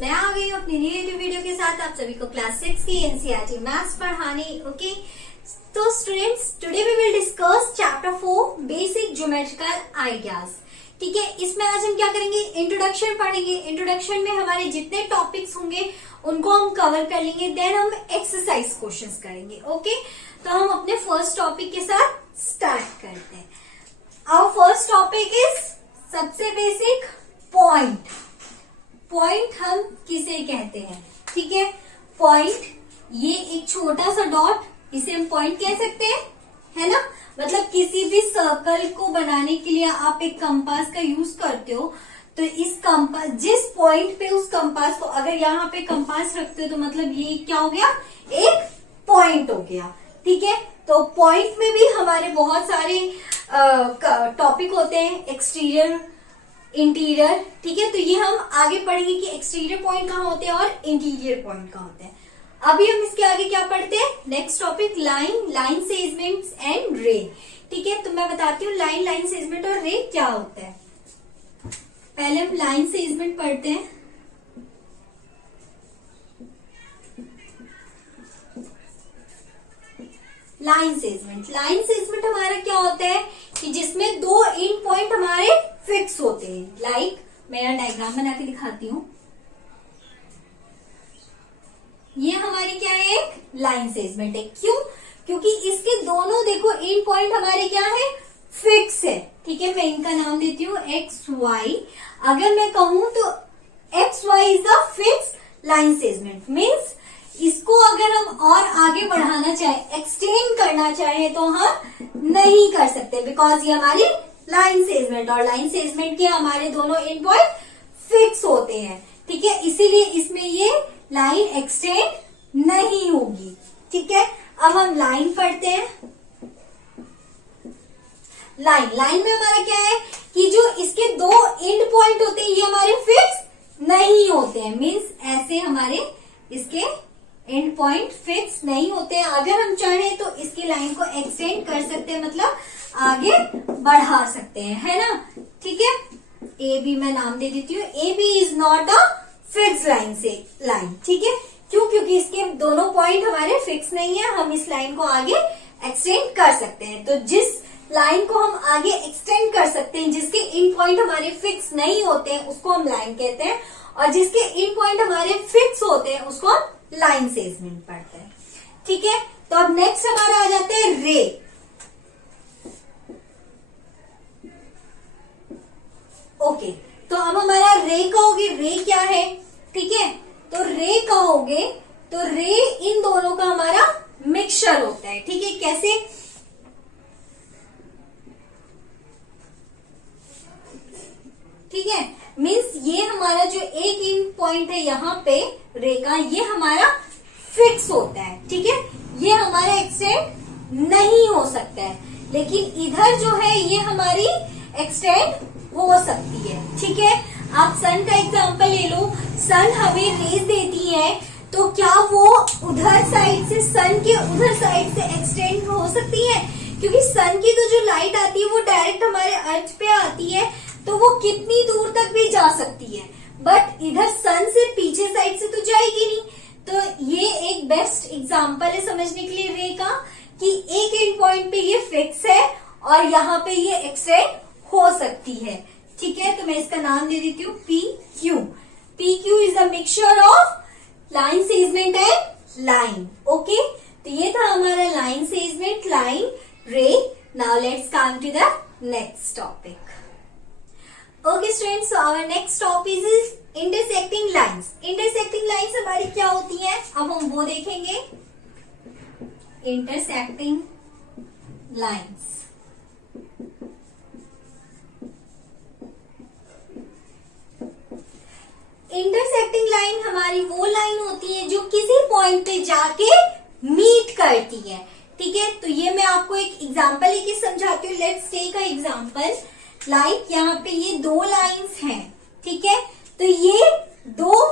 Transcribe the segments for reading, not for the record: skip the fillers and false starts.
मैं आ गई हूँ अपनी न्यू वीडियो के साथ आप सभी को क्लास 6 की एनसीईआरटी मैथ्स पढ़ाने। ओके, तो students today we will discuss chapter 4 basic geometrical ideas. ठीक है, इसमें आज हम क्या करेंगे, इंट्रोडक्शन पढ़ेंगे। इंट्रोडक्शन में हमारे जितने टॉपिक्स होंगे उनको हम कवर कर लेंगे, देन हम एक्सरसाइज क्वेश्चंस करेंगे। ओके, तो हम अपने फर्स्ट टॉपिक के साथ स्टार्ट करते हैं। आवर फर्स्ट टॉपिक इज सबसे बेसिक पॉइंट। पॉइंट हम किसे कहते हैं? ठीक है, पॉइंट ये एक छोटा सा डॉट, इसे हम पॉइंट कह सकते हैं, है ना। मतलब किसी भी सर्कल को बनाने के लिए आप एक कंपास का यूज करते हो, तो इस कंपास जिस पॉइंट पे उस कंपास को अगर यहाँ पे कंपास रखते हो तो मतलब ये क्या हो गया, एक पॉइंट हो गया। ठीक है, तो पॉइंट में भी हमारे बहुत सारे टॉपिक होते हैं, एक्सटीरियर, इंटीरियर। ठीक है, तो ये हम आगे पढ़ेंगे कि एक्सटीरियर पॉइंट कहाँ होते हैं और इंटीरियर पॉइंट कहाँ होते हैं। अभी हम इसके आगे क्या पढ़ते हैं, next topic line, line segments and रे। ठीक है, तो मैं बताती हूँ लाइन, लाइन सेगमेंट और रे क्या होता है। पहले हम लाइन सेगमेंट पढ़ते हैं। लाइन सेगमेंट हमारा क्या होता है कि जिसमें दो एंड पॉइंट हमारे फिक्स होते हैं। लाइक मैं यहाँ डायग्राम बना के दिखाती हूँ। ये हमारी क्या है, एक लाइन सेगमेंट है। क्यों? क्योंकि इसके दोनों देखो एंड पॉइंट हमारे क्या है, फिक्स है। ठीक है, मैं इनका नाम देती हूँ एक्स वाई। अगर मैं कहूं तो X Y is the fix line segment, means इसको अगर हम और आगे बढ़ाना चाहे, एक्सटेंड करना चाहे तो हम नहीं कर सकते, बिकॉज ये हमारी लाइन सेगमेंट, और लाइन सेगमेंट के हमारे दोनों एंड पॉइंट फिक्स होते हैं। ठीक है, इसीलिए इसमें ये लाइन एक्सटेंड नहीं होगी। ठीक है, अब हम लाइन पढ़ते हैं। लाइन में हमारा क्या है कि जो इसके दो एंड पॉइंट होते हैं ये हमारे फिक्स नहीं होते हैं, मीन्स ऐसे हमारे इसके एंड पॉइंट फिक्स नहीं होते हैं। अगर हम चाहें तो इसकी लाइन को एक्सटेंड कर सकते हैं, मतलब आगे बढ़ा सकते हैं, है ना। ठीक है, ए बी मैं नाम दे देती हूँ। A B is not a fix line line. ठीक है, क्यों? क्योंकि इसके दोनों पॉइंट हमारे फिक्स नहीं है, हम इस लाइन को आगे एक्सटेंड कर सकते हैं। तो जिस लाइन को हम आगे एक्सटेंड कर सकते हैं, जिसके एंड पॉइंट हमारे फिक्स नहीं होते हैं, उसको हम लाइन कहते हैं, और जिसके एंड पॉइंट हमारे फिक्स होते हैं उसको हम लाइन सेगमेंट पढ़ते हैं। ठीक है, तो अब नेक्स्ट हमारा आ जाते हैं रे। ओके, तो अब हमारा रे कहोगे, रे क्या है? ठीक है, तो रे कहोगे तो रे इन दोनों का हमारा मिक्सचर होता है। ठीक है, कैसे? ठीक है, मीन्स ये हमारा जो एक इन पॉइंट है यहाँ पे रे का, ये हमारा फिक्स होता है। ठीक है, ये हमारा एक्सटेंड नहीं हो सकता है, लेकिन इधर जो है ये हमारी एक्सटेंड हो सकती है। ठीक है, आप सन का एग्जांपल ले लो। सन हमें रेज देती है, तो क्या वो उधर साइड से, सन के उधर साइड से एक्सटेंड हो सकती है? क्योंकि सन की तो जो लाइट आती है वो डायरेक्ट हमारे अर्थ पे आती है, तो वो कितनी दूर तक भी जा सकती है, बट इधर सन से पीछे साइड से तो जाएगी नहीं। तो ये एक बेस्ट एग्जांपल है समझने के लिए रे का, कि एक एंड पॉइंट पे ये फिक्स है और यहाँ पे ये एक्सटेंड हो सकती है। ठीक है, तो मैं इसका नाम दे देती हूँ P Q. P Q is the mixture of line segment and line. Okay, तो ये था हमारा line segment, line, ray. Now let's come to the next topic. Okay students, so our next topic is intersecting lines. Intersecting lines हमारी क्या होती है, अब हम वो देखेंगे। इंटरसेक्टिंग लाइंस, इंटरसेक्टिंग लाइन हमारी वो लाइन होती है जो किसी पॉइंट पे जाके मीट करती है। ठीक है, तो ये मैं आपको एक एग्जांपल लेके समझाती हूँ। Let's take a example. Like यहाँ पे ये दो लाइंस हैं। ठीक है, तो ये दो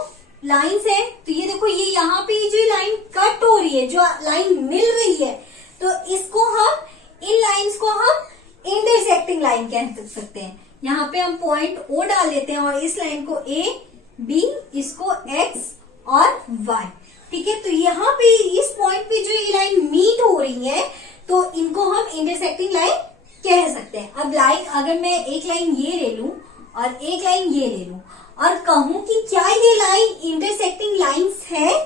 लाइंस हैं, तो ये देखो ये यहाँ पे जो लाइन कट हो रही है, जो लाइन मिल रही है, तो इसको हम, इन लाइंस को हम इंटरसेक्टिंग लाइन कह सकते हैं। यहाँ पे हम पॉइंट ओ डाल देते हैं और इस लाइन को ए बी, इसको एक्स और वाई। ठीक है, तो यहाँ पे इस पॉइंट पे जो ये लाइन मीट हो रही है तो इनको हम इंटरसेक्टिंग लाइन कह सकते हैं। अब लाइन अगर मैं एक लाइन ये ले लूं और एक लाइन ये ले लूं और कहूं कि क्या ये लाइन इंटरसेक्टिंग लाइंस है,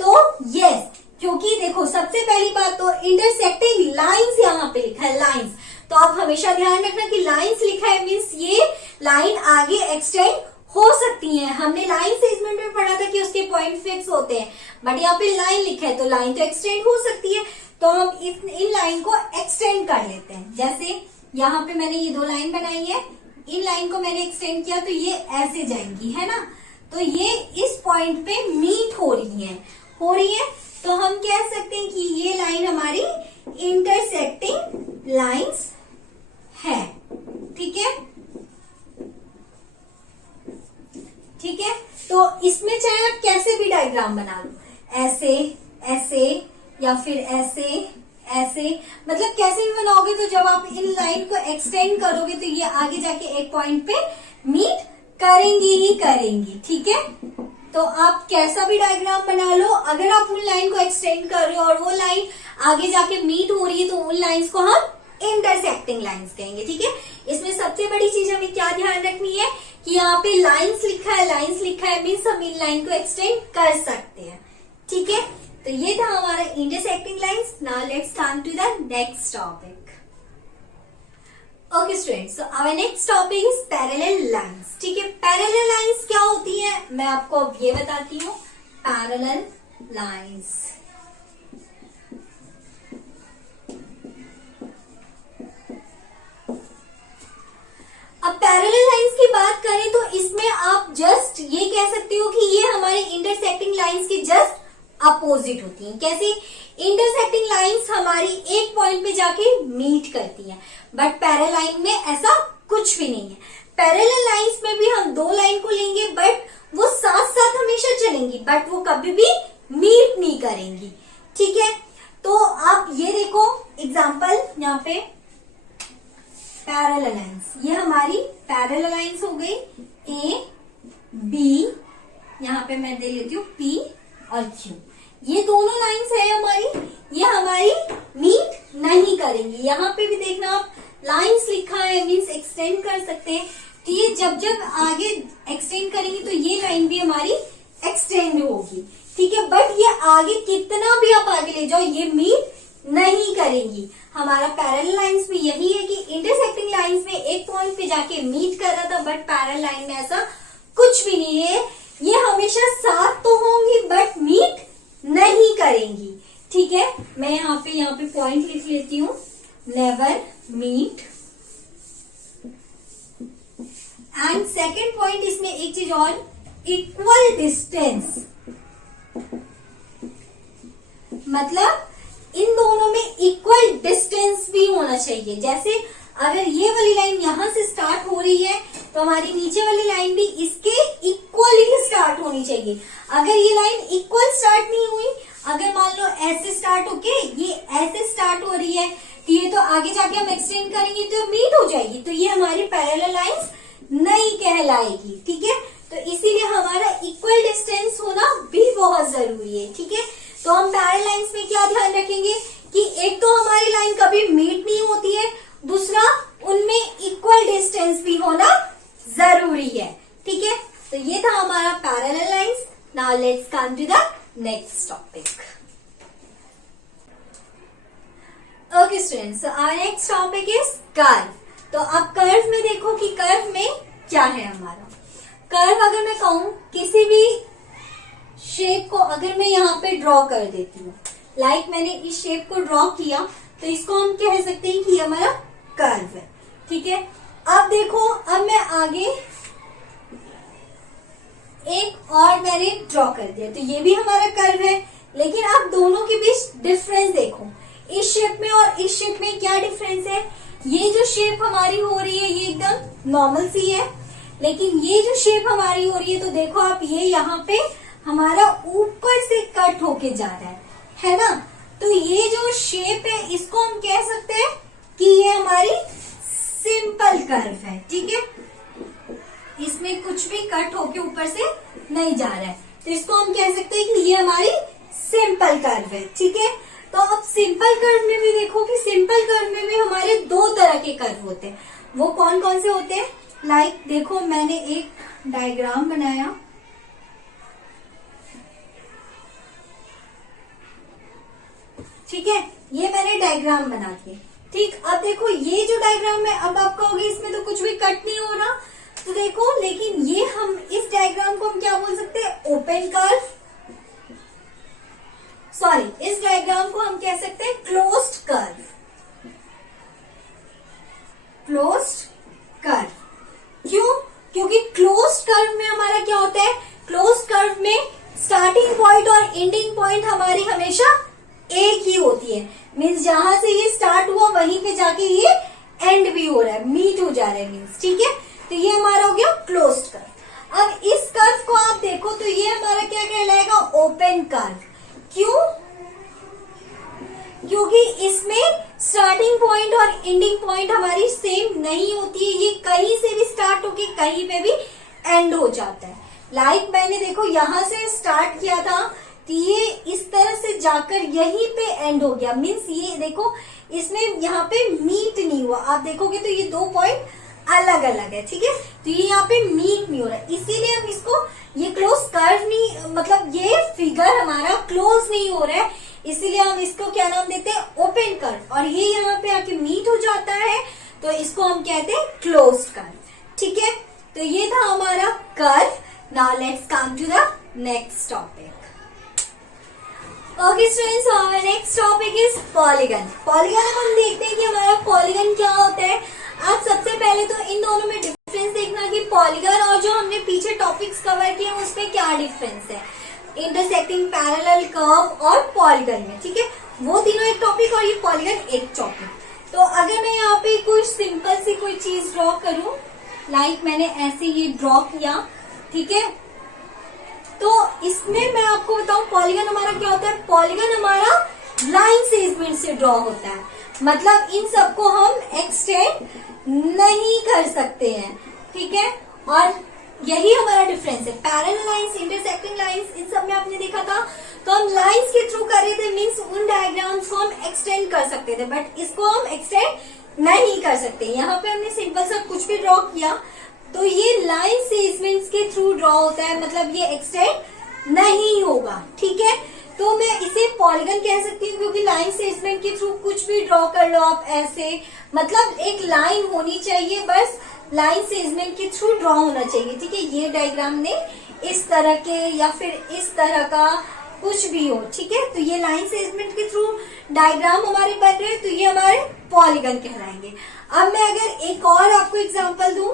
तो यस, क्योंकि देखो सबसे पहली बात तो इंटरसेक्टिंग लाइंस यहाँ पे लिखा है, लाइंस। तो आप हमेशा ध्यान रखना कि लाइंस लिखा है मीन्स ये लाइन आगे एक्सटेंड हो सकती है। हमने लाइन सेगमेंट में पढ़ा था कि उसके पॉइंट फिक्स होते हैं, बट यहाँ पे लाइन लिखा है तो लाइन तो एक्सटेंड हो सकती है। तो हम इन लाइन को एक्सटेंड कर लेते हैं। जैसे यहाँ पे मैंने ये दो लाइन बनाई है, इन लाइन को मैंने एक्सटेंड किया तो ये ऐसे जाएंगी, है ना। तो ये इस पॉइंट पे मीट हो रही है तो हम कह सकते हैं कि ये लाइन हमारी इंटरसेक्टिंग लाइंस है। ठीक है, ठीक है। तो इसमें चाहे आप कैसे भी डायग्राम बना लो, ऐसे ऐसे या फिर ऐसे ऐसे, मतलब कैसे भी बनाओगे तो जब आप इन लाइन को एक्सटेंड करोगे तो ये आगे जाके एक पॉइंट पे मीट करेंगी ही करेंगी। ठीक है, तो आप कैसा भी डायग्राम बना लो, अगर आप उन लाइन को एक्सटेंड कर रहे हो और वो लाइन आगे जाके मीट हो रही है तो उन लाइंस को हम इंटरसेक्टिंग लाइंस कहेंगे। ठीक है, इसमें सबसे बड़ी चीज हमें क्या ध्यान रखनी है कि यहाँ पे लाइंस लिखा है मीन्स हम इन लाइन को एक्सटेंड कर सकते हैं। ठीक है, तो ये था हमारा intersecting lines. Now let's come to the next topic. Okay students, so our next topic is parallel lines. ठीक है, पैरेलल लाइंस क्या होती है मैं आपको अब ये बताती हूँ। पैरेलल लाइंस, अब पैरेलल लाइंस की बात करें तो इसमें आप जस्ट ये कह सकते हो कि ये हमारे इंटरसेक्टिंग लाइंस के जस्ट अपोजिट होती हैं। कैसे? इंटरसेक्टिंग लाइंस हमारी एक पॉइंट पे जाके मीट करती हैं, बट पैरेलल लाइन में ऐसा कुछ भी नहीं है। पैरेलल लाइंस में भी हम दो लाइन को लेंगे बट वो साथ साथ हमेशा चलेंगी, बट वो कभी भी मीट नहीं करेंगी। ठीक है, तो आप ये देखो एग्जाम्पल यहाँ पे पैरेलल लाइंस, ये हमारी पैरेलल लाइंस हो गई ए बी, यहाँ पे मैं दे लेती हूँ पी और क्यू। ये दोनों लाइंस है हमारी, ये हमारी मीट नहीं करेंगी। यहाँ पे भी देखना आप लाइंस लिखा है मीन्स एक्सटेंड कर सकते हैं, तो ये जब जब आगे एक्सटेंड करेंगी तो ये लाइन भी हमारी एक्सटेंड होगी। ठीक है, बट ये आगे कितना भी आप आगे ले जाओ ये मीट नहीं करेंगी। हमारा पैरेलल लाइंस में यही है कि इंटरसेक्टिंग लाइंस में एक पॉइंट पे जाके मीट कर रहा था, बट पैरेलल लाइन में ऐसा कुछ भी नहीं है। ये हमेशा साथ तो होंगी बट मीट नहीं करेंगी। ठीक है, मैं यहाँ पे पॉइंट लिख लेती हूँ, never meet. And second point इसमें एक चीज और, इक्वल डिस्टेंस, मतलब इन दोनों में इक्वल डिस्टेंस भी होना चाहिए। जैसे अगर ये वाली लाइन यहां से स्टार्ट हो रही है तो हमारी नीचे वाली लाइन भी इसके इक्वल ही स्टार्ट होनी चाहिए। अगर ये लाइन इक्वल स्टार्ट नहीं हुई, अगर मान लो ऐसे स्टार्ट होके ये ऐसे स्टार्ट हो रही है तो ये तो आगे जाके हम एक्सटेंड करेंगे तो मीट हो जाएगी, तो ये हमारी पैरेलल लाइंस नहीं कहलाएगी। ठीक है, तो इसीलिए हमारा इक्वल डिस्टेंस होना भी बहुत जरूरी है। ठीक है, तो हम पैरेलल लाइंस में क्या ध्यान रखेंगे कि एक तो हमारी लाइन कभी मीट नहीं होती है, दूसरा उनमें इक्वल डिस्टेंस भी होना जरूरी है। ठीक है, तो ये था हमारा parallel lines. Now let's come to the next topic. Okay students, our next topic is curve. तो अब कर्व में देखो कि कर्व में क्या है हमारा। कर्व अगर मैं कहूं किसी भी शेप को अगर मैं यहाँ पे ड्रॉ कर देती हूँ, लाइक मैंने इस शेप को ड्रॉ किया तो इसको हम कह सकते हैं कि हमारा कर्व है। ठीक है, अब देखो अब मैं आगे एक और मैंने ड्रॉ कर दिया तो ये भी हमारा कर्व है, लेकिन अब दोनों के बीच डिफरेंस देखो, इस शेप में और इस शेप में क्या डिफरेंस है। ये जो शेप हमारी हो रही है ये एकदम नॉर्मल सी है, लेकिन ये जो शेप हमारी हो रही है तो देखो आप ये यहाँ पे हमारा ऊपर से कट होके जा रहा है ना। तो ये जो शेप है इसको हम कह सकते हैं कि ये हमारी सिंपल कर्व है। ठीक है, इसमें कुछ भी कट होके ऊपर से नहीं जा रहा है, तो इसको हम कह सकते हैं कि ये हमारी सिंपल कर्व है। ठीक है, तो अब सिंपल कर्व में भी देखो कि सिंपल कर्व में भी हमारे दो तरह के कर्व होते हैं। वो कौन कौन से होते हैं? लाइक देखो मैंने एक डायग्राम बनाया, ठीक है, ये मैंने डायग्राम बना दिए। ठीक, अब देखो ये जो डायग्राम है, अब आप कहोगे इसमें तो कुछ भी कट नहीं हो रहा, तो देखो लेकिन ये हम इस डायग्राम को हम क्या बोल सकते हैं? Open curve. सॉरी, इस डायग्राम को हम कह सकते हैं क्लोज्ड कर्व। क्लोज्ड कर्व क्यों? क्योंकि क्लोज्ड कर्व में हमारा क्या होता है? क्लोज्ड कर्व में स्टार्टिंग पॉइंट और एंडिंग पॉइंट हमारी हमेशा एक ही होती है। मीन्स जहां से ये स्टार्ट हुआ वहीं पे जाके ये एंड भी हो रहा है, मीट हो जा रहा है मीन्स। ठीक है, तो ये हमारा हो गया क्लोज्ड कर्व। अब इस कर्व को आप देखो तो ये हमारा क्या कहलाएगा? Open curve. क्यों? क्योंकि इसमें स्टार्टिंग पॉइंट और एंडिंग पॉइंट हमारी सेम नहीं होती है, ये कहीं से भी स्टार्ट होके कहीं पे भी एंड हो जाता है। लाइक मैंने देखो यहां से स्टार्ट किया था, तो ये इस तरह से जाकर यहीं पे एंड हो गया। मीन्स ये देखो इसमें यहाँ पे मीट नहीं हुआ, आप देखोगे तो ये दो पॉइंट अलग अलग है। ठीक है, तो ये यहाँ पे मीट नहीं हो रहा है, इसीलिए हम इसको ये क्लोज कर्व नहीं, मतलब ये फिगर हमारा क्लोज नहीं हो रहा है, इसीलिए हम इसको क्या नाम देते हैं? Open curve. और ये यहाँ पे आके मीट हो जाता है, तो इसको हम कहते हैं क्लोज कर्व। ठीक है, तो ये था हमारा curve. Now let's come to the next topic. Okay students, हमारा next topic is polygon. Polygon हम देखते हैं कि हमारा पॉलीगन क्या होता है। आप सबसे पहले तो इन दोनों में डिफरेंस देखना कि पॉलीगन और जो हमने पीछे टॉपिक्स कवर किए उसमें क्या डिफरेंस है। इंटरसेक्टिंग पैरेलल कर्व और पॉलीगन में, ठीक है, वो तीनों एक टॉपिक और ये पॉलीगन एक टॉपिक। तो अगर मैं यहाँ पे कुछ सिंपल सी कोई चीज ड्रॉ करूं, लाइक मैंने ऐसे ये ड्रॉ किया, ठीक है, तो इसमें मैं आपको बताऊं पॉलीगन हमारा क्या होता है। पॉलीगन हमारा लाइन सेगमेंट से ड्रॉ होता है, मतलब इन सबको हम एक्सटेंड नहीं कर सकते हैं। ठीक है, और यही हमारा डिफरेंस है। पैरेलल लाइंस, इंटरसेक्टिंग लाइंस, इन सब में आपने देखा था तो हम लाइंस के थ्रू कर रहे थे, मीन्स उन डायग्राम्स को हम एक्सटेंड कर सकते थे, बट इसको हम एक्सटेंड नहीं कर सकते। यहाँ पे हमने सिंपल सा कुछ भी ड्रॉ किया तो ये लाइन सेगमेंट्स के थ्रू ड्रॉ होता है, मतलब ये एक्सटेंड नहीं होगा। ठीक है, तो मैं इसे पॉलीगन कह सकती हूँ क्योंकि लाइन सेगमेंट के थ्रू कुछ भी ड्रॉ कर लो आप ऐसे, मतलब एक लाइन होनी चाहिए, बस लाइन सेगमेंट के थ्रू ड्रॉ होना चाहिए। ठीक है, ये डायग्राम ने इस तरह के या फिर इस तरह का कुछ भी हो, ठीक है, तो ये लाइन सेगमेंट के थ्रू डायग्राम हमारे बन रहे हैं, तो ये हमारे पॉलीगन कहलाएंगे। अब मैं अगर एक और आपको एग्जांपल दूं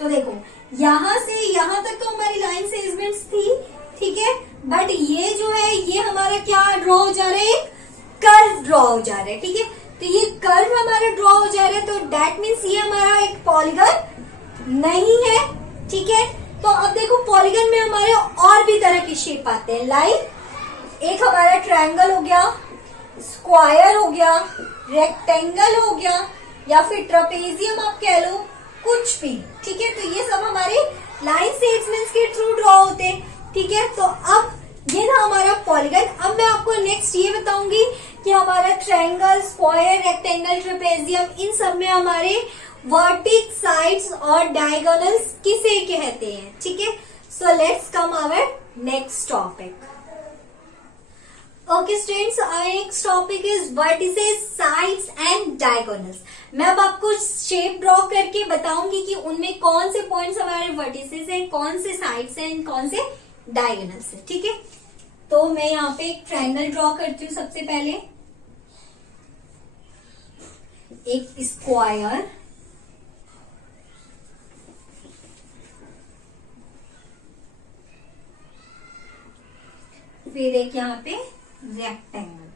तो देखो यहां से यहां तक तो हमारी लाइन सेगमेंट्स थी, ठीक है, बट ये जो है ये हमारा क्या ड्रॉ हो जा रहा है? कर्व ड्रॉ हो जा रहा है। ठीक है, तो ये कर्व हमारा ड्रॉ हो जा रहा है, तो दैट मीन्स ये हमारा एक पॉलीगन नहीं है। ठीक है, तो अब देखो पॉलीगन में हमारे और भी तरह के शेप आते हैं, लाइक एक हमारा ट्रायंगल हो गया, स्क्वायर हो गया, रेक्टेंगल हो गया, या फिर ट्रापेजियम आप कह लो, कुछ भी। ठीक है, तो ये सब हमारे लाइन सेगमेंट्स के थ्रू ड्रॉ होते हैं। ठीक है, तो अब ये था हमारा पॉलीगन। अब मैं आपको नेक्स्ट ये बताऊंगी कि हमारा ट्रायंगल, स्क्वायर, रेक्टेंगल, ट्रेपेजियम, इन सब में हमारे वर्टिक्स, साइड्स और डायगोनल्स किसे कहते हैं। ठीक है, so let's come our next topic. Okay students, our next topic is vertices, sides and diagonals. मैं अब आपको शेप ड्रॉ करके बताऊंगी कि उनमें कौन से पॉइंट्स हमारे वर्टिसेस हैं, कौन से साइड्स हैं, कौन से डायगोनल्स है। ठीक है, तो मैं यहाँ पे एक ट्रायंगल ड्रॉ करती हूँ। सबसे पहले एक स्क्वायर, फिर एक यहाँ पे रेक्टेंगल।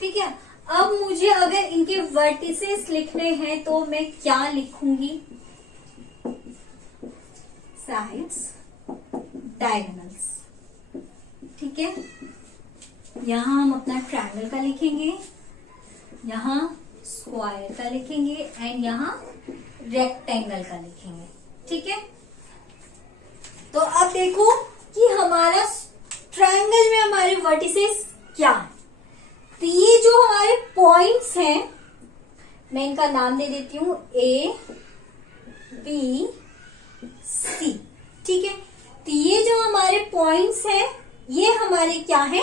ठीक है, अब मुझे अगर इनके वर्टिसेस लिखने हैं तो मैं क्या लिखूंगी? Sides, diagonals. ठीक है, यहां हम अपना ट्रायंगल का लिखेंगे, यहां स्क्वायर का लिखेंगे एंड यहां रेक्टेंगल का लिखेंगे। ठीक है, तो अब देखो कि हमारा ट्रायंगल में हमारे वर्टिसेस क्या है। तो ये जो हमारे पॉइंट्स हैं, मैं इनका नाम दे देती हूं ए बी सी। ठीक है, तो ये जो हमारे पॉइंट्स हैं ये हमारे क्या है,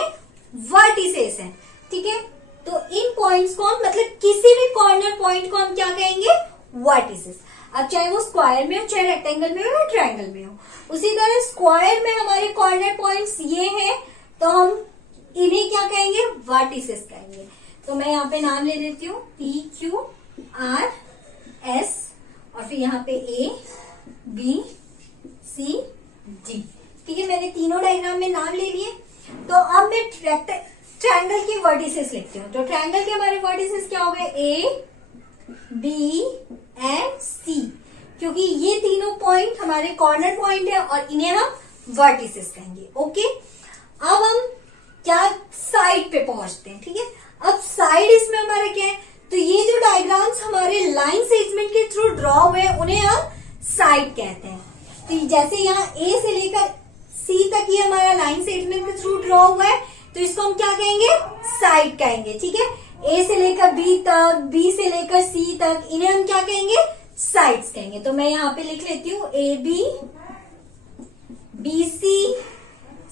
वर्टिसेस हैं। ठीक है, तो इन पॉइंट्स को हम मतलब किसी भी कॉर्नर पॉइंट को हम क्या कहेंगे, वर्टिसेस। अब चाहे वो स्क्वायर में हो, चाहे रेक्टेंगल में हो या ट्रायंगल में हो। उसी तरह स्क्वायर में हमारे कॉर्नर पॉइंट्स ये हैं, तो हम इन्हें क्या कहेंगे, वर्टिसेस कहेंगे। तो मैं यहाँ पे नाम ले देती हूँ पी क्यू आर एस, और फिर यहाँ पे ए बी सी डी। ठीक है, मैंने तीनों डायग्राम में नाम ले लिए। तो अब मैं ट्रायंगल के वर्टिसेस लिखती हूँ। तो ट्रायंगल के हमारे वर्टिसेस क्या हो गए, ए बी एंड सी, क्योंकि ये तीनों पॉइंट हमारे कॉर्नर पॉइंट है और इन्हें हम वर्टिसेस कहेंगे। ओके, अब हम क्या साइड पे पहुंचते हैं। ठीक है, अब साइड इसमें हमारा क्या है, तो ये जो डायग्राम्स हमारे लाइन सेगमेंट के थ्रू ड्रॉ हुए हैं उन्हें हम साइड कहते हैं। तो जैसे यहाँ ए से लेकर सी तक ये हमारा लाइन सेगमेंट के थ्रू ड्रॉ हुआ है, तो इसको हम क्या कहेंगे, साइड कहेंगे। ठीक है, ए से लेकर बी तक, बी से लेकर सी तक, इन्हें हम क्या कहेंगे, साइड्स कहेंगे। तो मैं यहाँ पे लिख लेती हूँ A B B C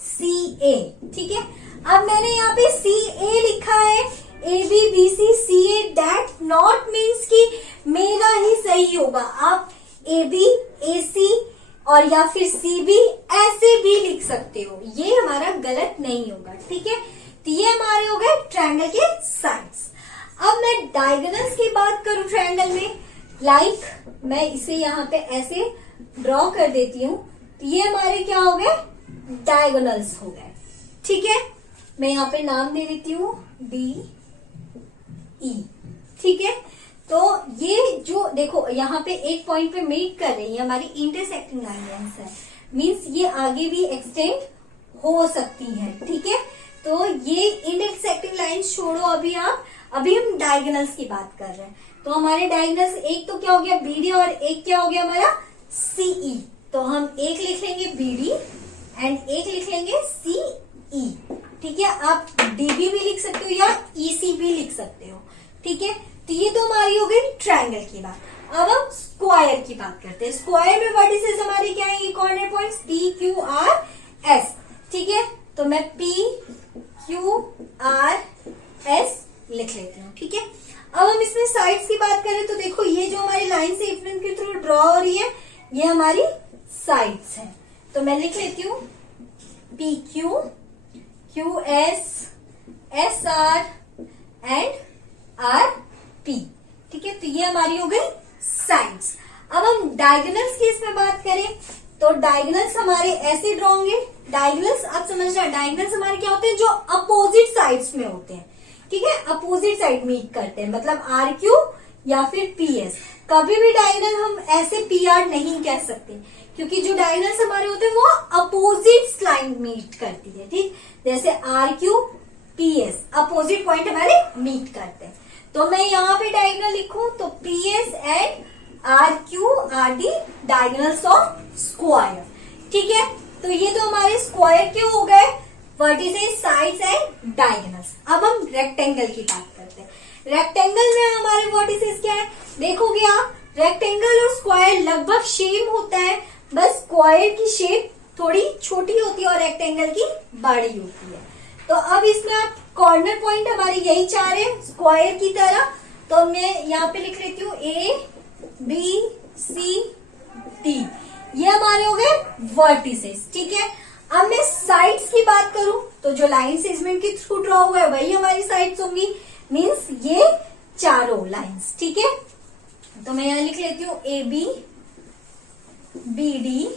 C ए। ठीक है, अब मैंने यहाँ पे सी ए लिखा है, A B B C C A, that not means कि मेरा ही सही होगा। आप ए बी ए सी और या फिर सी बी ऐसे भी लिख सकते हो, ये हमारा गलत नहीं होगा। ठीक है, तो ये हमारे हो गए ट्रायंगल के साइड्स। अब मैं डायगोनल्स की बात करूं ट्रायंगल में, लाइक मैं इसे यहाँ पे ऐसे ड्रॉ कर देती हूँ, तो ये हमारे क्या हो गए, डायगोनल्स हो गए। ठीक है, मैं यहाँ पे नाम दे देती हूँ डी ई। ठीक है, तो ये जो देखो यहाँ पे एक पॉइंट पे मीट कर रही है, हमारी इंटरसेक्टिंग लाइंस है, मीन्स ये आगे भी एक्सटेंड हो सकती है। ठीक है, तो ये इंटरसेक्टिंग लाइंस छोड़ो, अभी हम डायगोनल्स की बात कर रहे हैं। तो हमारे डायगोनल्स एक तो क्या हो गया बीडी और एक क्या हो गया हमारा सीई। तो हम एक लिख लेंगे बीडी एंड एक लिख लेंगे सीई। ठीक है, आप डीबी भी लिख सकते हो या ईसी भी लिख सकते हो। ठीक है, तो ये तो हमारी हो गई ट्रायंगल की बात। अब हम स्क्वायर की बात करते हैं। स्क्वायर में वर्टिसेस हमारे क्या है, ये corner points P Q R S. ठीक है, तो मैं पी क्यू आर एस लिख लेती हूँ। ठीक है, अब हम इसमें साइड्स की बात करें तो देखो ये जो हमारी लाइन सेगमेंट के थ्रू ड्रॉ हो रही है ये हमारी साइड्स है। तो मैं लिख लेती हूँ P Q Q S S R and R P. ठीक है, तो ये हमारी हो गई साइड्स। अब हम डायगोनल्स की इसमें बात करें तो डायगोनल्स हमारे ऐसे ड्रॉ होंगे। डायगोनल्स आप समझ रहे हैं, डायगोनल्स हमारे क्या होते हैं, जो अपोजिट साइड्स में होते हैं। ठीक है, अपोजिट साइड मीट करते हैं, मतलब आर क्यू या फिर पी एस। कभी भी डायगोनल हम ऐसे पी आर नहीं कह सकते, क्योंकि जो डायगोनल्स हमारे होते हैं वो अपोजिट लाइन मीट करती है। ठीक, जैसे R Q P S opposite point हमारे मीट करते हैं। तो मैं यहाँ पे डायगोनल लिखूं तो P S and R Q are the diagonals of square. ठीक है, तो ये तो हमारे स्क्वायर के हो गए वर्टिसेस, साइड्स एंड डायगोनल्स। अब हम रेक्टेंगल की बात करते हैं। रेक्टेंगल में हमारे वर्टिसेस क्या है, देखोगे आप रेक्टेंगल और स्क्वायर लगभग सेम होता है, बस स्क्वायर की शेप थोड़ी छोटी होती है और रेक्टेंगल की बड़ी होती है। तो अब इसमें आप कॉर्नर पॉइंट हमारे यही चार है स्क्वायर की तरह। तो मैं यहाँ पे लिख लेती हूँ ए बी सी डी, ये हमारे हो गए वर्टिसेस। ठीक है, अब मैं साइड्स की बात करूं तो जो लाइन सेगमेंट के थ्रू ड्रॉ हुआ है वही हमारी साइड्स होंगी, मीन्स ये चारों लाइंस। ठीक है, तो मैं यहां लिख लेती हूँ A B B D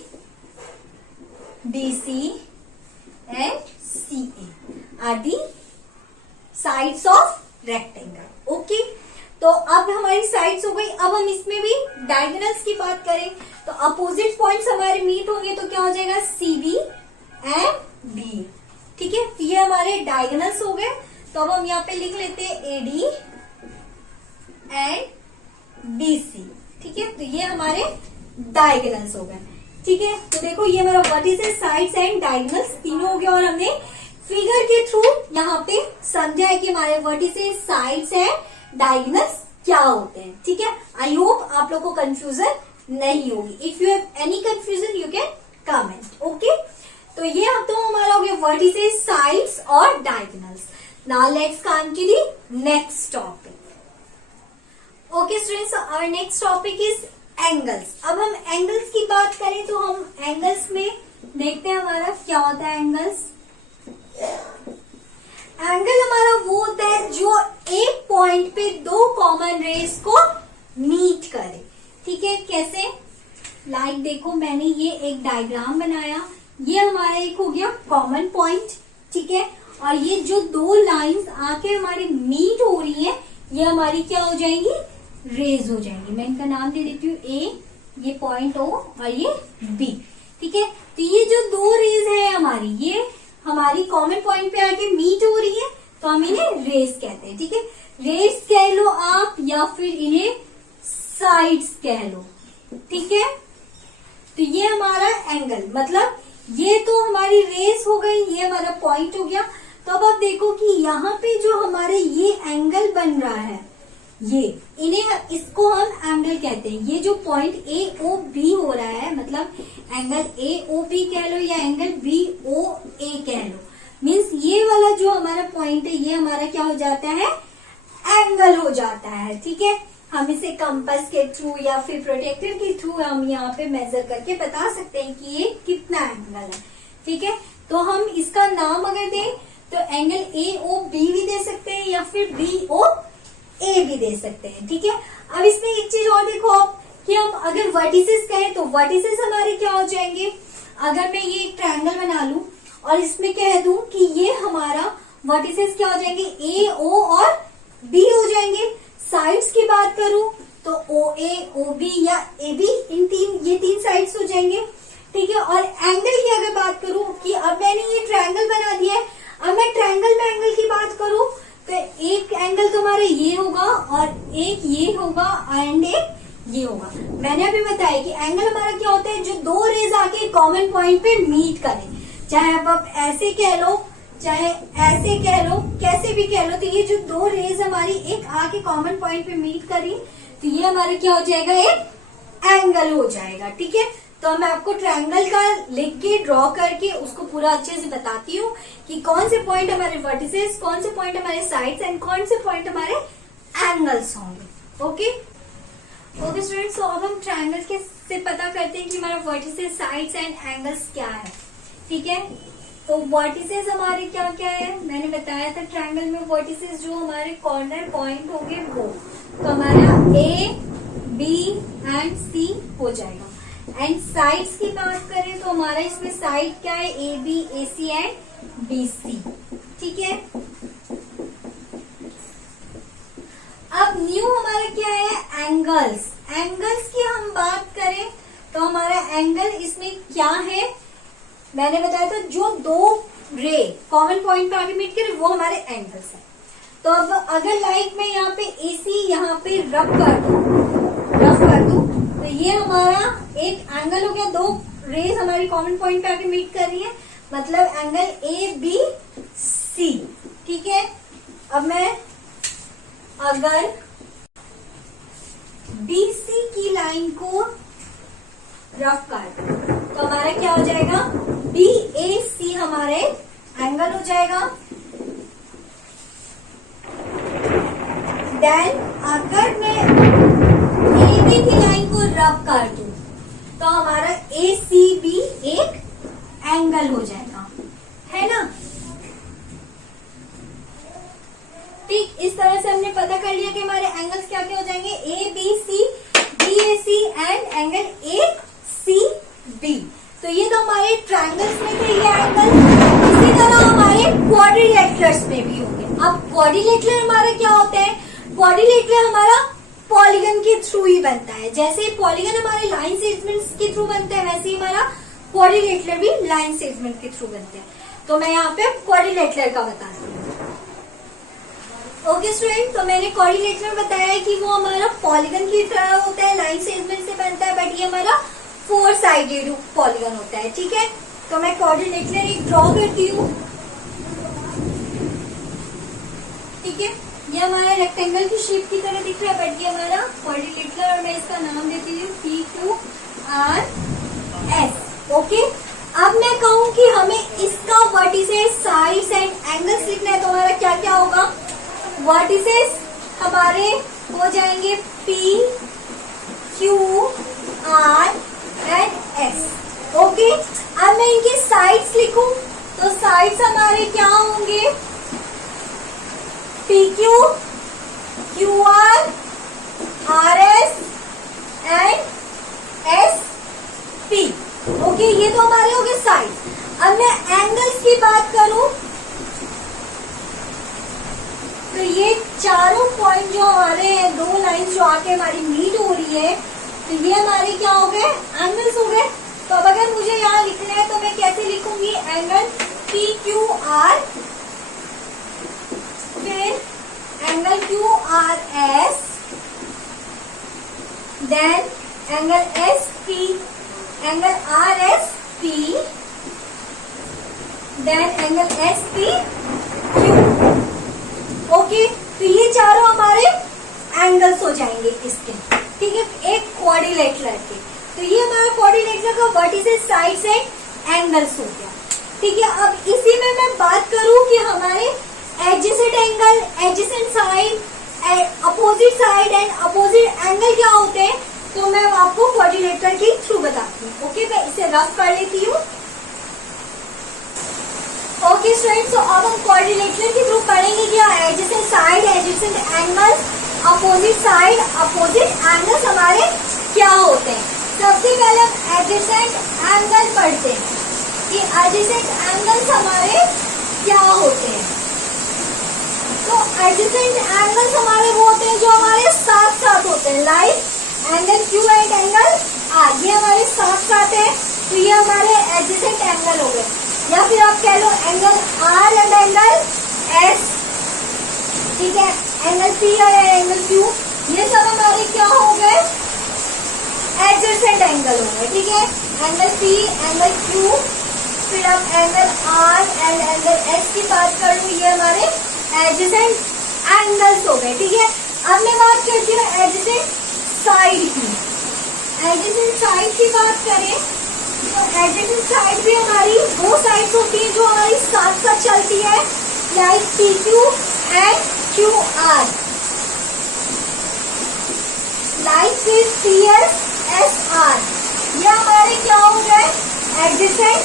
D C and C A are the sides of rectangle. Okay, तो अब हमारी साइड्स हो गई। अब हम इसमें भी डायगोनल्स की बात करें तो अपोजिट पॉइंट्स हमारे मीट होंगे, तो क्या हो जाएगा सी बी एंड डी। ठीक है, तो ये हमारे डायगोनल्स हो गए। तो अब हम यहाँ पे लिख लेते हैं A D and B C. ठीक है, तो ये हमारे डायगोनल्स हो गए। ठीक है, तो देखो ये हमारा वर्टिसेस, साइड्स एंड डायगोनल्स तीनों हो गया और हमने फिगर के थ्रू यहाँ पे समझा है कि हमारे वर्टिसेस, साइड्स एंड डायगोनल्स क्या होते हैं। ठीक है, आई होप आप लोग को कंफ्यूजन नहीं होगी। If you have any confusion you can comment. Okay, तो ये अब तो हमारा हो गया वर्टिसेस, साइड्स और diagonals. Now let's come to the next topic. Okay students, our next topic is angles. अब हम एंगल्स की बात करें तो हम एंगल्स में देखते हैं हमारा क्या होता है। एंगल्स, एंगल हमारा वो होता है जो एक पॉइंट पे दो कॉमन रेज को मीट करे। ठीक है, कैसे? लाइक देखो मैंने ये एक डायग्राम बनाया, ये हमारा एक हो गया कॉमन पॉइंट। ठीक है, और ये जो दो लाइंस आके हमारी मीट हो रही है ये हमारी क्या हो जाएंगी? रेज हो जाएंगी। मैं इनका नाम दे देती हूँ ए, ये पॉइंट ओ और ये बी। ठीक है, तो ये जो दो रेज है हमारी, ये हमारी कॉमन पॉइंट पे आके मीट हो रही है तो हम इन्हें रेज कहते हैं। ठीक है, रेज कह लो आप या फिर इन्हें साइड्स कह लो। ठीक है, तो ये हमारा एंगल, मतलब ये तो हमारी रेज हो गई, ये हमारा पॉइंट हो गया। तो अब आप देखो कि यहाँ पे जो हमारे ये एंगल बन रहा है, ये इसको हम एंगल कहते हैं। ये जो पॉइंट ए ओ बी हो रहा है, मतलब एंगल ए ओ बी कह लो या एंगल बी ओ ए कह लो, मीन्स ये वाला जो हमारा पॉइंट है ये हमारा क्या हो जाता है? एंगल हो जाता है। ठीक है, हम इसे कंपास के थ्रू या फिर प्रोटेक्टर के थ्रू हम यहाँ पे मेजर करके बता सकते हैं कि ये कितना एंगल है। ठीक है, तो हम इसका नाम अगर दें तो एंगल ए ओ बी भी दे सकते हैं या फिर बी ओ ए भी दे सकते हैं। ठीक है, अब इसमें एक चीज और देखो आप कि हम अगर वर्टिसेस कहें तो वर्टिसेस हमारे क्या हो जाएंगे? अगर मैं ये एक ट्रायंगल बना लूं और इसमें कह दूं कि ये हमारा वर्टिसेस क्या हो जाएंगे? ए ओ और बी हो जाएंगे। साइड्स की बात करूं तो ओ ए ओ बी या ए बी, ये तीन साइड्स हो जाएंगे। ठीक है, और एंगल की अगर बात करूं कि अब मैंने ये ट्रायंगल बना दिया है, अब मैं ट्रायंगल में एंगल की बात करूं तो एक एंगल तो हमारा ये होगा और एक ये होगा एंड एक ये होगा। मैंने अभी बताया कि एंगल हमारा क्या होता है? जो दो रेज आके कॉमन पॉइंट पे मीट करें, चाहे आप ऐसे कह लो चाहे ऐसे कह लो, कैसे भी कह लो, तो ये जो दो रेज हमारी एक आके कॉमन पॉइंट पे मीट करी तो ये हमारा क्या हो जाएगा? एक एंगल हो जाएगा। ठीक है, तो मैं आपको ट्रायंगल का लिख के ड्रॉ करके उसको पूरा अच्छे से बताती हूँ कि कौन से पॉइंट हमारे वर्टिसेस, कौन से पॉइंट हमारे साइड्स एंड कौन से पॉइंट हमारे एंगल्स होंगे। ओके ओके स्टूडेंट्स, तो अब हम ट्रायंगल के से पता करते हैं कि हमारा वर्टिसेस, साइड्स एंड एंगल्स क्या है। ठीक है, तो वर्टिसेस हमारे क्या क्या है? मैंने बताया था ट्रायंगल में वर्टिसेस जो हमारे कॉर्नर पॉइंट होंगे वो, तो हमारा ए बी एंड सी हो जाएगा। एंड साइड्स की बात करें तो हमारा इसमें साइड क्या है? A B, A C and B C. ठीक है, अब न्यू हमारा क्या है? एंगल्स। एंगल्स की हम बात करें तो हमारा एंगल इसमें क्या है? मैंने बताया था जो दो रे कॉमन पॉइंट पे आगे मीट करे वो हमारे एंगल्स हैं। तो अब अगर लाइक मैं यहाँ पे AC यहाँ पे रब कर दूं तो ये हमारा एक एंगल हो गया। दो रेज हमारी कॉमन पॉइंट पे आके मीट कर रही है, मतलब एंगल ABC। ठीक है, अब मैं अगर BC की लाइन को रफ कर तो हमारा क्या हो जाएगा? BAC हमारे एंगल हो जाएगा। देन अगर मैं AB की लाइन को रब कर दूं तो हमारा ACB एक एंगल हो जाएगा, है ना? ठीक, इस तरह से हमने पता कर लिया कि हमारे एंगल्स क्या क्या हो जाएंगे? ABC, BAC and angle ACB। तो ये तो हमारे ट्रायंगल्स में थे ये एंगल। इसी तरह हमारे क्वाड्रिलेटरल्स में भी होंगे। अब क्वाड्रिलेटरल हमारा क्या होता है? क्वाड्रिलेटरल हमारा पॉलीगन के थ्रू ही बनता है। जैसे पॉलीगन हमारे लाइन सेगमेंट्स के थ्रू बनता है, वैसे ही हमारा क्वाड्रिलेटरल भी लाइन सेगमेंट के थ्रू बनते हैं। तो मैं यहाँ पे क्वाड्रिलेटरल का बताती हूँ। ओके स्टूडेंट, तो मैंने कोऑर्डिनेटर बताया है कि वो हमारा पॉलीगन की तरह होता है, लाइन सेगमेंट से बनता है, बट ये हमारा 4 साइडेड पॉलीगन होता है। ठीक है, तो मैं कोऑर्डिनेटर एक ड्रॉ करती हूँ। ठीक है, ये हमारा रेक्टेंगल की शेप की तरह दिख रहा है, बट ये हमारा कोऑर्डिनेटर, और मैं इसका नाम देती हूँ PQRS। ओके, अब मैं कहूँ कि हमें इसका वर्टिसेस, साइड्स एंड एंगल्स लिखना है, तो हमारा क्या क्या होगा? वर्टिसेस हमारे हो जाएंगे P, Q, R and S। Okay, अब मैं इनके साइड्स लिखूं तो साइड्स हमारे क्या होंगे? PQ, QR, RS and SP। Okay, ये तो हमारे हो गए साइड। अब मैं एंगल्स की बात करूं तो ये चारों पॉइंट जो हमारे हैं, 2 लाइन जो आके हमारी मीट हो रही है, तो ये हमारे क्या हो गए? एंगल्स हो गए। तो अब अगर मुझे यहाँ लिखना है तो मैं कैसे लिखूंगी? एंगल PQR, फिर angle QRS, then angle SP, angle RSP, then angle SPQ। Okay, तो ये चारों हमारे एंगल्स हो जाएंगे इसके। ठीक है, एक क्वाड्रिलेटरल के। तो ये हमारा क्वाड्रिलेटरल का वर्टिसेस, साइड्स एंड एंगल्स हो गया। ठीक है, अब इसी में मैं बात करूं कि हमारे adjacent angle, adjacent side, opposite side and opposite angle क्या होते हैं, तो मैं आपको क्वाड्रिलेटरल के थ्रू बताती हूँ। ओके, मैं इसे रफ कर लेती हूँ। ओके स्टूडेंट्स, तो अब हम क्वाड्रिलेटरल के थ्रू पढ़ेंगे क्या? Adjacent side, adjacent angles, opposite side, opposite angles हमारे क्या होते हैं। सबसे पहले हम एडजेसेंट एंगल पढ़ते हैं कि एडजेसेंट एंगल्स हमारे क्या होते हैं। तो एडजेसेंट एंगल्स हमारे वो होते हैं जो हमारे साथ साथ होते हैं, like angle Q and angle R, ये हमारे साथ साथ है, तो ये हमारे एडजेसेंट एंगल हो गए। या फिर आप कह लो angle R and angle S। ठीक है, एंगल P और एंगल Q, ये सब हमारे क्या हो गए? एडजेसेंट एंगल हो गए। ठीक है, एंगल P, एंगल Q, फिर अब angle R and angle S की बात करूं, ये हमारे एडजेसेंट एंगल्स हो गए। ठीक है, अब मैं बात करती हूँ एडजेसेंट साइड की। एडजेसेंट साइड की बात करें तो एडजेसेंट साइड भी हमारी वो साइड्स होती है जो हमारी साथ साथ चलती है, like PQ and QR, like फिर PS, SR, ये हमारे क्या हो गए? एडजेसेंट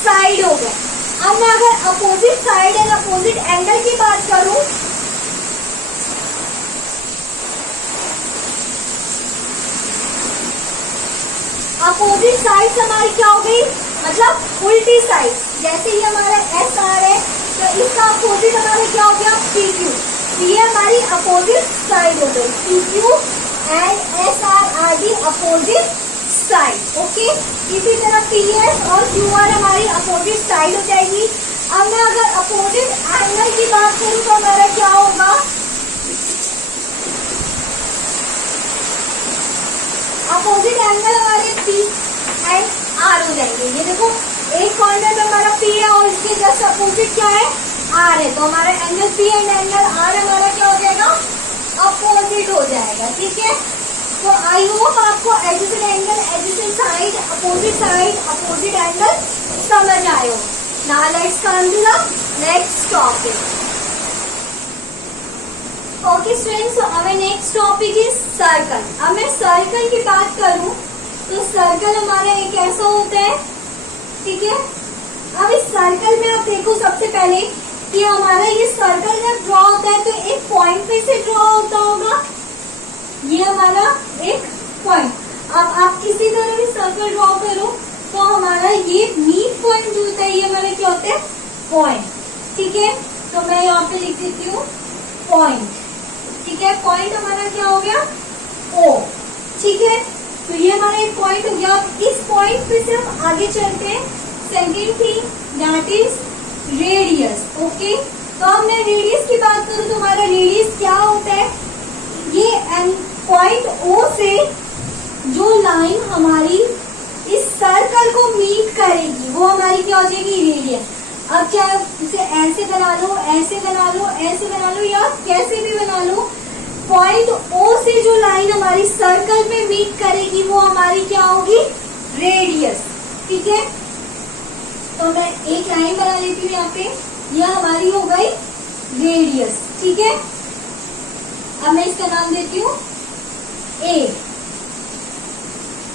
साइड हो गए। अब मैं अगर opposite side and opposite angle की बात करूं अपोजिट साइड हमारी क्या हो गई? मतलब उल्टी साइड। जैसे ये हमारा SR है तो इसका अपोजिट हमारा क्या हो गया? PQ। ये हमारी अपोजिट साइड हो गई। PQ and SR are the opposite side. Okay, इसी तरह PS और QR हमारी अपोजिट साइड हो जाएगी। अब मैं अगर अपोजिट एंगल की बात करूं तो हमारा क्या होगा? अपोजिट एंगल हमारे P एंड R हो जाएंगे। ये देखो, एक कॉर्नर में हमारा P है और इसके जस्ट अपोजिट क्या है? R है, तो हमारा angle P and angle R हमारा क्या हो जाएगा? अपोजिट हो जाएगा। ठीक है, तो आई होप आपको adjacent angle, adjacent side, opposite angle समझ आए हो। Now let's come to the next topic. Okay students, so our next topic is circle. अब मैं सर्कल की बात करूं तो सर्कल हमारा एक ऐसा होता है। ठीक है, अब इस सर्कल में आप देखो सबसे पहले कि हमारा ये सर्कल जब ड्रॉ होता है तो एक पॉइंट पे से ड्रॉ होता होगा। ये हमारा एक पॉइंट। अब आप किसी तरह भी सर्कल ड्रॉ करो तो हमारा ये मीट पॉइंट जो होता है ये हमारे क्या होते हैं? पॉइंट। ठीक है, तो मैं यहाँ पे लिख देती हूँ पॉइंट। ठीक है, पॉइंट हमारा क्या हो गया? O। ठीक है, तो ये हमारा एक पॉइंट हो गया। अब इस पॉइंट पे से हम आगे चलते हैं। Second thing that is radius. Okay, तो अब मैं रेडियस की बात करूं तो हमारा रेडियस क्या होता है, ये पॉइंट O से जो लाइन हमारी इस सर्कल को मीट करेगी वो हमारी क्या हो जाएगी, रेडियस। अब चाहे इसे ऐसे बना लो, ऐसे बना लो, ऐसे बना लो या कैसे भी बना लो, पॉइंट O से जो लाइन हमारी सर्कल में मीट करेगी वो हमारी क्या होगी, रेडियस। ठीक है, तो मैं एक लाइन बना लेती हूँ यहाँ पे, यह हमारी हो गई रेडियस। ठीक है, अब मैं इसका नाम देती हूँ A।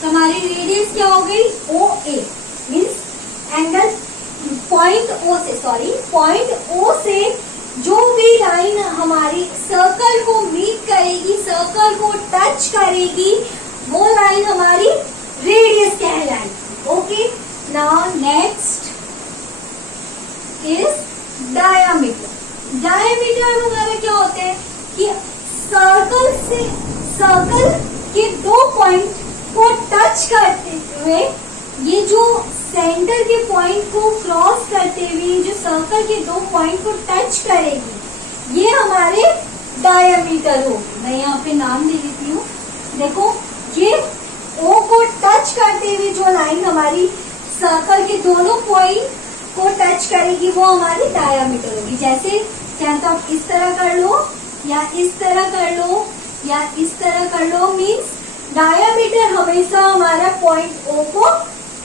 तो हमारी रेडियस क्या हो गई, OA, means angle point O से जो भी लाइन हमारी सर्कल को मीट करेगी, सर्कल को टच करेगी, वो लाइन हमारी रेडियस कहलाएगी। Okay, now next is diameter. Diameter हमारा क्या होता है कि सर्कल के दो पॉइंट को टच करते हुए, ये जो सेंटर के पॉइंट को क्रॉस करते हुए जो सर्कल के दो पॉइंट को टच करेगी, ये हमारे डायामीटर होगी। मैं यहाँ पे नाम दे देती हूँ, देखो ये O को टच करते हुए जो लाइन हमारी सर्कल के दोनों पॉइंट को टच करेगी वो हमारी डायामीटर होगी। जैसे चाहे तो आप इस तरह कर लो या इस तरह कर लो या इस तरह कर लो, मीन्स डायामीटर हमेशा हमारा पॉइंट O को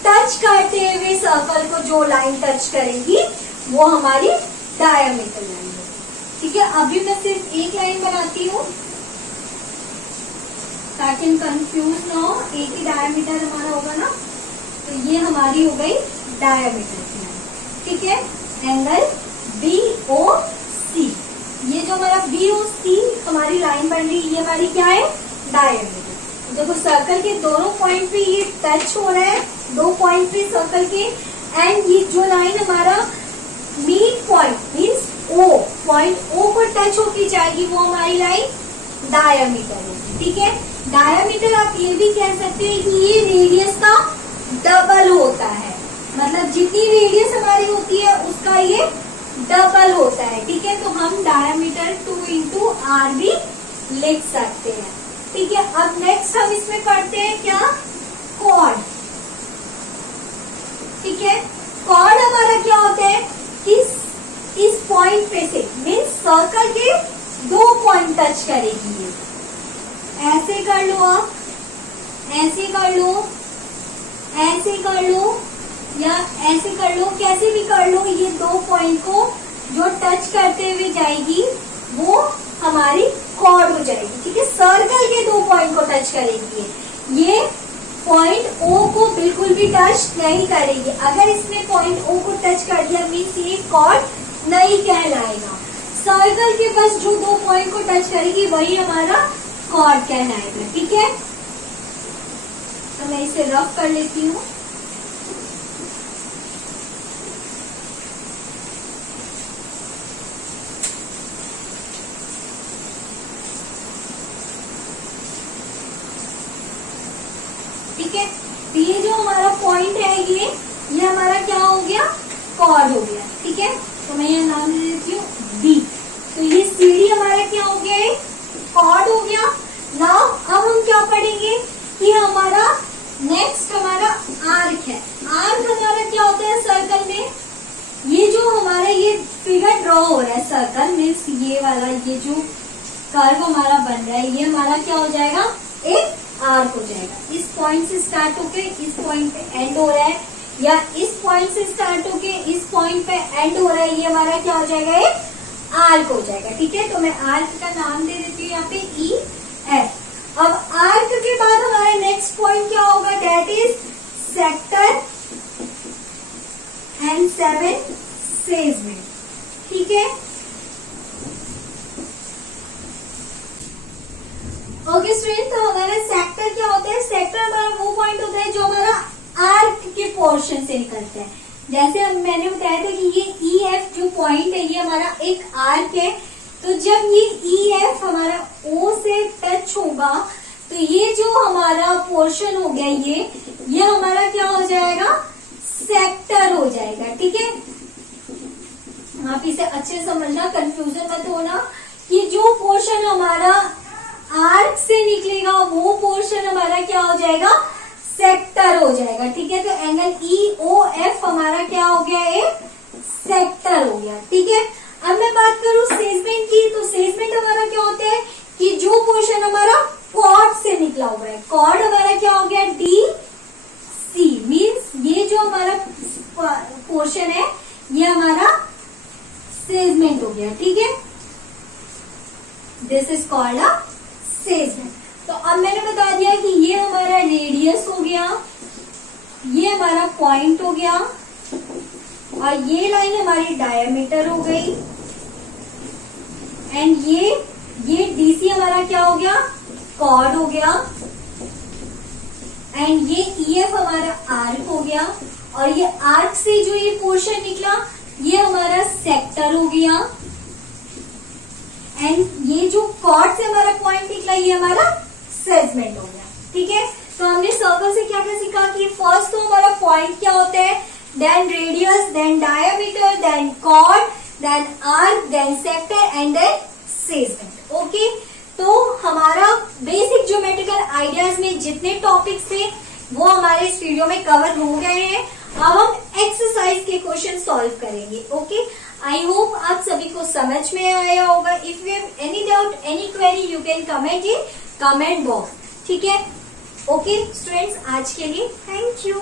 टच करते हुए सर्कल को जो लाइन टच करेगी वो हमारी डायामीटर लाइन होगी। ठीक है, अभी मैं सिर्फ एक लाइन बनाती हूँ ताकि कंफ्यूज ना हो, एक ही डायामीटर हमारा होगा ना, तो ये हमारी हो गई डायामीटर की लाइन। ठीक है, एंगल BOC, ये जो हमारा BOC हमारी लाइन बन रही है, ये हमारी क्या है, डायामीटर। देखो सर्कल के दोनों पॉइंट पे ये टच हो रहा है, दो पॉइंट पे सर्कल के, एंड ये जो लाइन हमारा meet point means O, point O को टच होती जाएगी वो हमारी लाइन डायामीटर होगी। ठीक है, डायामीटर आप ये भी कह सकते हैं कि ये रेडियस का डबल होता है, मतलब जितनी रेडियस हमारी होती है उसका ये डबल होता है। ठीक है, तो हम डायामीटर 2 into R भी लिख सकते हैं। ठीक है, अब नेक्स्ट हम इसमें पढ़ते हैं क्या, कॉर्ड। ठीक है, कॉर्ड हमारा क्या होता है कि इस पॉइंट पे से मीन्स सर्कल के दो पॉइंट टच करेगी, ये ऐसे कर लो, आप ऐसे कर लो, ऐसे कर लो या ऐसे कर लो, कैसे भी कर लो, ये दो पॉइंट को जो टच करते हुए जाएगी वो हमारी कॉर्ड हो जाएगी। ठीक है, सर्कल के दो पॉइंट को टच करेगी, ये पॉइंट O को बिल्कुल भी टच नहीं करेगी। अगर इसने पॉइंट O को टच कर दिया मीन्स ये कॉर्ड नहीं कहलाएगा। सर्कल के बस जो दो पॉइंट को टच करेगी वही हमारा कॉर्ड कहलाएगा। ठीक है, तो मैं इसे रफ कर लेती हूँ। ठीक है, तो ये जो हमारा पॉइंट है ये हमारा क्या हो गया, कॉर्ड हो गया। ठीक है, तो मैं यहाँ नाम दे देती हूँ B। तो ये CD हमारा क्या हो गया है, कॉर्ड हो गया। नाउ अब हम क्या पढ़ेंगे कि हमारा नेक्स्ट हमारा आर्क है। आर्क हमारा क्या होता है सर्कल में, ये जो हमारा ये फिगर ड्रॉ हो रहा है सर्कल मीन्स ये वाला, ये जो कर्व हमारा बन रहा है ये हमारा क्या हो जाएगा, एक आर्क हो जाएगा। इस पॉइंट से स्टार्ट होके इस पॉइंट पे एंड हो रहा है, या इस पॉइंट से स्टार्ट होके इस पॉइंट पे एंड हो रहा है, ये हमारा क्या हो जाएगा, एक आर्क हो जाएगा। ठीक है, तो मैं आर्क का नाम दे देती हूँ यहाँ पे EF। अब आर्क के बाद हमारा नेक्स्ट पॉइंट क्या होगा, that is sector and 7 segment. ठीक है, ओके स्टूडेंट, तो हमारा सेक्टर क्या होता है, सेक्टर हमारा वो पॉइंट होता है जो हमारा आर्क के पोर्शन से निकलता है। जैसे मैंने बताया था कि ये EF जो पॉइंट है ये हमारा एक आर्क है, तो जब ये EF हमारा O से टच होगा तो ये जो हमारा पोर्शन हो गया ये हमारा क्या हो जाएगा, सेक्टर हो जाएगा। ठीक है, आप इसे अच्छे से समझना, कंफ्यूजन मत होना कि जो पोर्शन हमारा आर्क से निकलेगा वो पोर्शन हमारा क्या हो जाएगा, सेक्टर हो जाएगा। ठीक है, तो एंगल EOF हमारा क्या हो गया, एक सेक्टर हो गया। ठीक है, अब मैं बात करूं सेगमेंट की, तो सेगमेंट हमारा क्या होता है कि जो पोर्शन हमारा कॉर्ड से निकला हुआ है, कॉर्ड हमारा क्या हो गया, DC मीन्स ये जो हमारा पोर्शन है ये हमारा सेगमेंट हो गया। ठीक है, this is called a segment. तो अब मैंने बता दिया कि ये हमारा रेडियस हो गया, ये हमारा पॉइंट हो गया, और ये लाइन हमारी डायमीटर हो गई, एंड ये DC हमारा क्या हो गया, कॉर्ड हो गया, एंड ये EF हमारा आर्क हो गया, और ये आर्क से जो ये पोर्शन निकला ये हमारा सेक्टर हो गया, एंड ये जो कॉर्ड से हमारा पॉइंट निकला ये हमारा सेगमेंट हो गया। ठीक है, तो हमने सर्कल से क्या क्या सीखा कि फर्स्ट तो हमारा पॉइंट क्या होता है, then radius, then diameter, then chord, then arc, then sector and then segment. Okay, तो हमारा बेसिक ज्योमेट्रिकल आइडियाज में जितने टॉपिक्स थे वो हमारे इस वीडियो में कवर हो गए हैं। अब हम एक्सरसाइज के क्वेश्चन सॉल्व करेंगे। ओके, आई होप आप सभी को समझ में आया होगा। If you have any doubt, any query, you can comment in comment box. ठीक है, ओके स्टूडेंट्स, आज के लिए थैंक यू।